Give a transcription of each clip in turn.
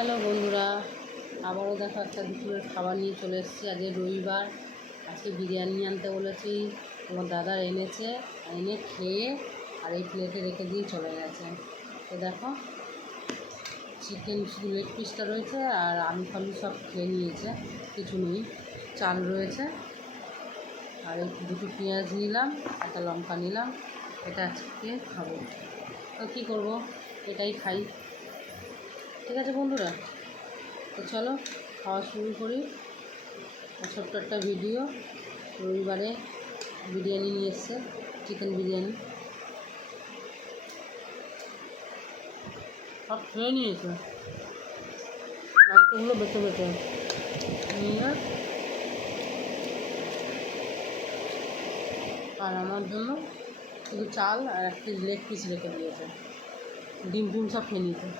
হ্যালো বন্ধুরা, আবারও দেখো একটা দুপুরের খাবার নিয়ে চলে এসেছি। আজকে রবিবার, আজকে বিরিয়ানি আনতে বলেছি। তোমার দাদা এনেছে, এনে খেয়ে আর এই প্লেটে রেখে দিয়ে চলে গেছে। তো দেখো, চিকেন শুধু লেগ পিসটা রয়েছে আর আলু ফালু সব খেয়ে নিয়েছে, কিছু নেই। চাল রয়েছে আর এই দুটো পেঁয়াজ নিলাম, একটা লঙ্কা নিলাম। এটা আজকে খাবো, তো কী করবো, এটাই খাই। ঠিক আছে বন্ধুরা, তো চলো খাওয়া শুরু করি। ছোট্ট একটা ভিডিও। রবিবারে বিরিয়ানি নিয়ে এসছে, চিকেন বিরিয়ানি। সব খেয়ে নিয়েছে, মাংসগুলো বেছে বেছে নিয়ে, আর আমার জন্য শুধু চাল আর একটি লেগ পিস রেখে দিয়েছে। ডিম টিম সব খেয়ে নিয়েছে।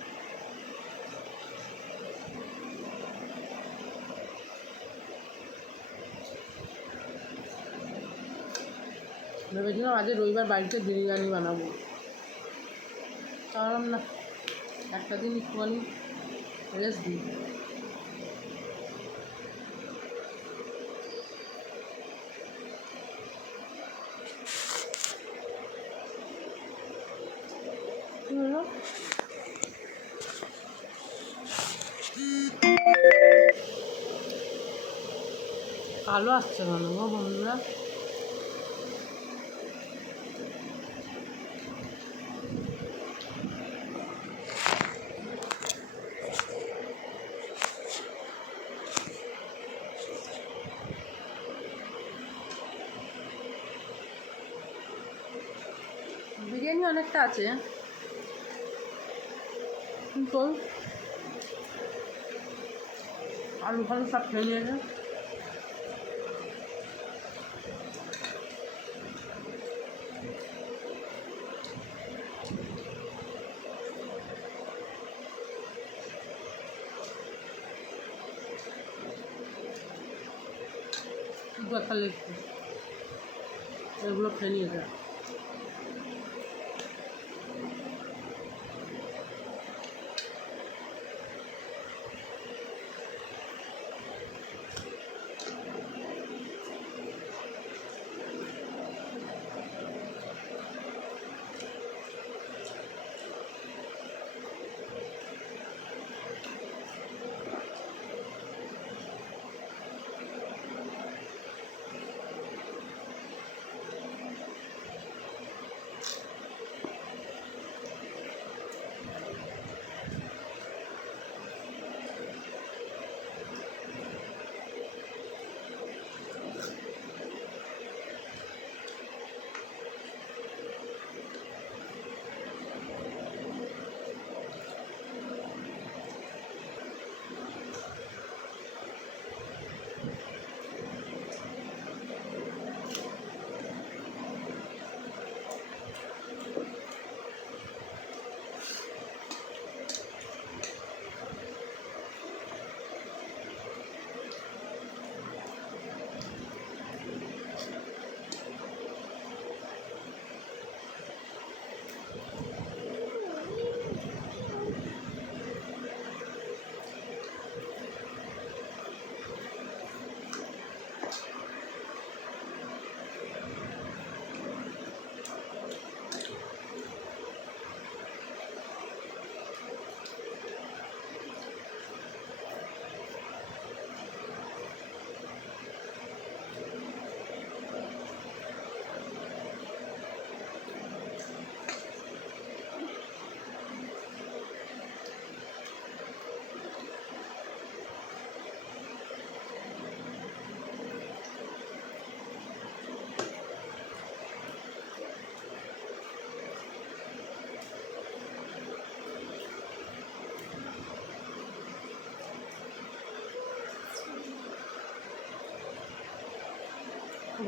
ভেবেছিলাম আজকে রবিবার বাড়িতে বিরিয়ানি বানাবো, তাহলে না, একটা দিন একটুখানি রেস্ট দিই। কী হলো, কালো আসছে কেন গো বন্ধুরা? বিরিয়ানি অনেকটা আছে, কিন্তু আলু ফালু সব খেয়ে নিয়েছে। শুধু একটা লেগ পিস, এগুলো খেয়ে নিয়েছে।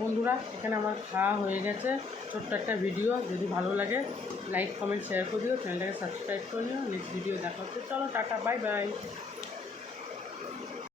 বন্ধুরা, এখানে আমার খাওয়া হয়ে গেছে। ছোট্ট একটা ভিডিও, যদি ভালো লাগে লাইক কমেন্ট শেয়ার করে দিও, চ্যানেলটাকে সাবস্ক্রাইব করে নিও। নেক্সট ভিডিও দেখা হচ্ছে, চলো টাটা, বাই বাই।